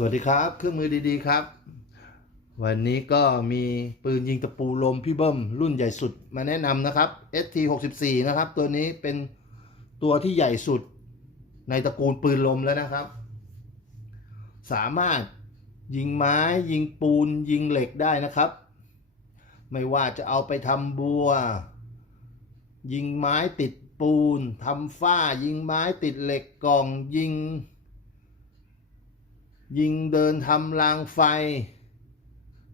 สวัสดีครับ เครื่องมือดีๆครับ วันนี้ก็มีปืนยิงตะปูลมพี่เบิ้มรุ่นใหญ่สุดมาแนะนำนะครับ ST 64นะครับ ตัวนี้เป็นตัวที่ใหญ่สุดในตระกูลปืนลมแล้วนะครับ สามารถยิงไม้ยิงปูนยิงเหล็กได้นะครับ ไม่ว่าจะเอาไปทำบัว ยิงไม้ติดปูนทำฝ้ายิงไม้ติดเหล็กกล่องยิง ยิงเดินทำรางไฟ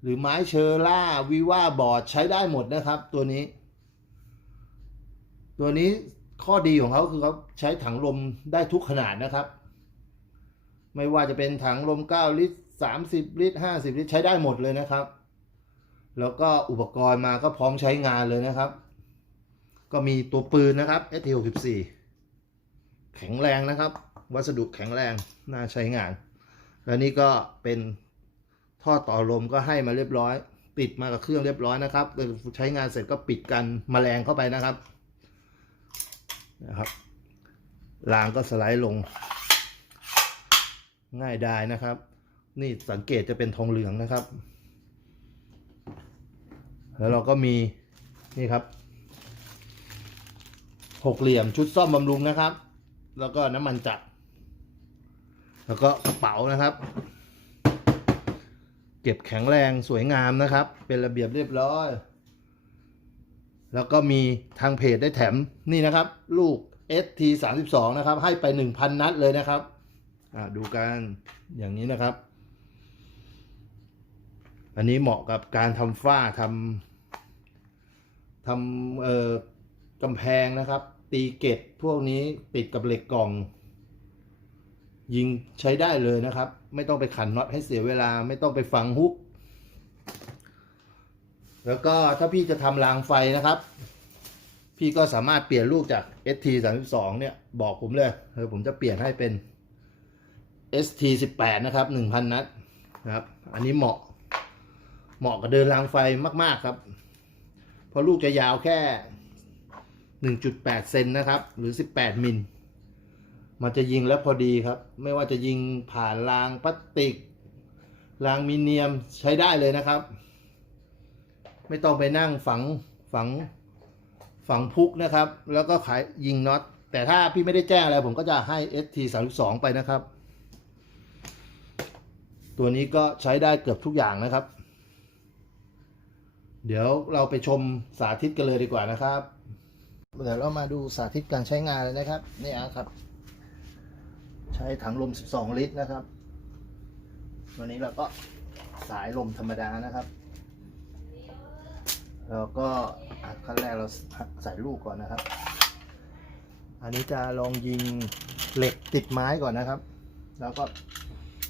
หรือไม้เชอร่าวิว่าบอร์ดใช้ได้หมดนะครับ ตัวนี้ ตัวนี้ข้อดีของเขาคือเขาใช้ถังลมได้ทุกขนาดนะครับ ไม่ว่าจะเป็นถังลม 9 ลิตร 30 ลิตร 50 ลิตรใช้ได้หมดเลยนะครับ แล้วก็อุปกรณ์มาก็พร้อมใช้งานเลยนะครับ ก็มีตัวปืนนะครับ ST64 แข็งแรงนะครับ วัสดุแข็งแรงน่าใช้งาน แล้วนี่ก็เป็นท่อต่อลมก็ให้มาเรียบร้อย ปิดมากับเครื่องเรียบร้อยนะครับใช้งานเสร็จก็ปิดกันมแมลงเข้าไปนะครับนะครับรางก็สไลด์ลง ง่ายได้นะครับ นี่สังเกตจะเป็นทองเหลืองนะครับ แล้วเราก็มีนี่ครับหกเหลี่ยมชุดซ่อมบำรุงนะครับ แล้วก็น้ำมันจักร แล้วก็กระเป๋านะครับ เก็บแข็งแรงสวยงามนะครับ เป็นระเบียบเรียบร้อย แล้วก็มีทางเพจได้แถมนี่นะครับ ลูก ST 3 2 นะครับ ให้ไป 1,000 นัดเลยนะครับดูกันอย่างนี้นะครับ อันนี้เหมาะกับการทำฝ้าทำทำเอ่อกำแพงนะครับ ตีเกตพวกนี้ติดกับเหล็กกล่อง ยิงใช้ได้เลยนะครับ ไม่ต้องไปขันน็อตให้เสียเวลาไม่ต้องไปฝังฮุก แล้วก็ถ้าพี่จะทำรางไฟนะครับ พี่ก็สามารถเปลี่ยนลูกจาก ST 32 เนี่ยบอกผมเลยเออผมจะเปลี่ยนให้เป็น ST 18 นะครับ1,000 นัดนะครับ อันนี้เหมาะ เหมาะกับเดินรางไฟมากๆครับ เพราะลูกจะยาวแค่ 1.8 เซนนะครับ หรือ 18 มิล มันจะยิงแล้วพอดีครับ ไม่ว่าจะยิงผ่านรางพลาสติก รางมิเนียมใช้ได้เลยนะครับ ไม่ต้องไปนั่งฝังฝังฝังพุกนะครับ แล้วก็ขายยิงน็อต แต่ถ้าพี่ไม่ได้แจ้งอะไรผมก็จะให้ ST 3 2 ไปนะครับ ตัวนี้ก็ใช้ได้เกือบทุกอย่างนะครับ เดี๋ยวเราไปชมสาธิตกันเลยดีกว่านะครับ เดี๋ยวเรามาดูสาธิตการใช้งานเลยนะครับ นี่ครับ ใช้ถังลม 12 ลิตรนะครับ วันนี้เราก็สายลมธรรมดานะครับแล้วก็ขั้นแรกเราใส่ลูกก่อนนะครับ อันนี้จะลองยิงเหล็กติดไม้ก่อนนะครับ แล้วก็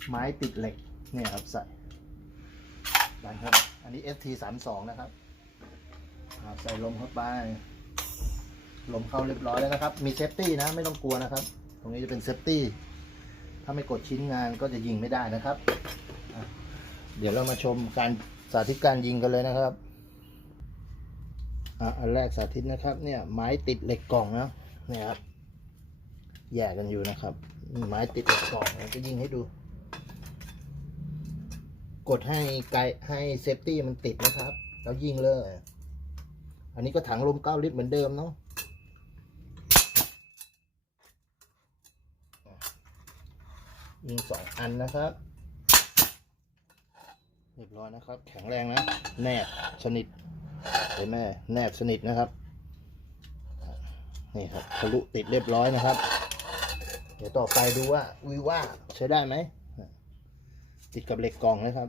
ไม้ติดเหล็กเนี่ยครับใส่ดันครับ อันนี้ ST 3 2นะครับ ใส่ลมเข้าไป ลมเข้าเรียบร้อยแล้วนะครับ มีเซฟตี้นะไม่ต้องกลัวนะครับ ตรงนี้จะเป็นเซฟตี้ ถ้าไม่กดชิ้นงานก็จะยิงไม่ได้นะครับ เดี๋ยวเรามาชมการสาธิตการยิงกันเลยนะครับอะอันแรกสาธิตนะครับเนี่ยไม้ติดเหล็กกล่องนะเนี่ยครับแยกกันอยู่นะครับ ไม้ติดเหล็กกล่องจะยิงให้ดู กดให้ไกให้เซฟตี้มันติดนะครับ แล้วยิงเลย อันนี้ก็ถังลมเก้าลิตรเหมือนเดิมเนาะ ยิงสองอันนะครับเรียบร้อยนะครับ แข็งแรงนะ แนบสนิทเห็นไหมแนบสนิทนะครับ นี่ครับทะลุติดเรียบร้อยนะครับ เดี๋ยวต่อไปดูว่าวิว่าใช้ได้ไหม ติดกับเหล็กกล่องนะครับ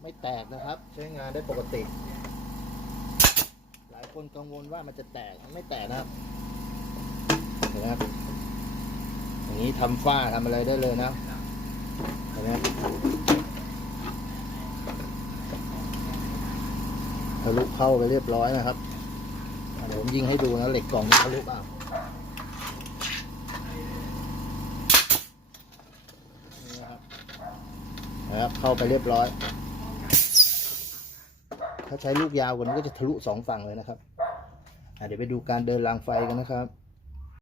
ไม่แตกนะครับ ใช้งานได้ปกติ คนกังวลว่ามันจะแตกมันไม่แตกนะครับเห็นไหมครับอย่างนี้ทำฝ้าทำอะไรได้เลยนะเห็นไหมทะลุเข้าไปเรียบร้อยนะครับเดี๋ยวผมยิงให้ดูนะเหล็กกล่องนี่ทะลุเปล่านะครับเข้าไปเรียบร้อย ถ้าใช้ลูกยาวกว่านี้ก็จะทะลุสองฝั่งเลยนะครับเดี๋ยวไปดูการเดินรางไฟกันนะครับ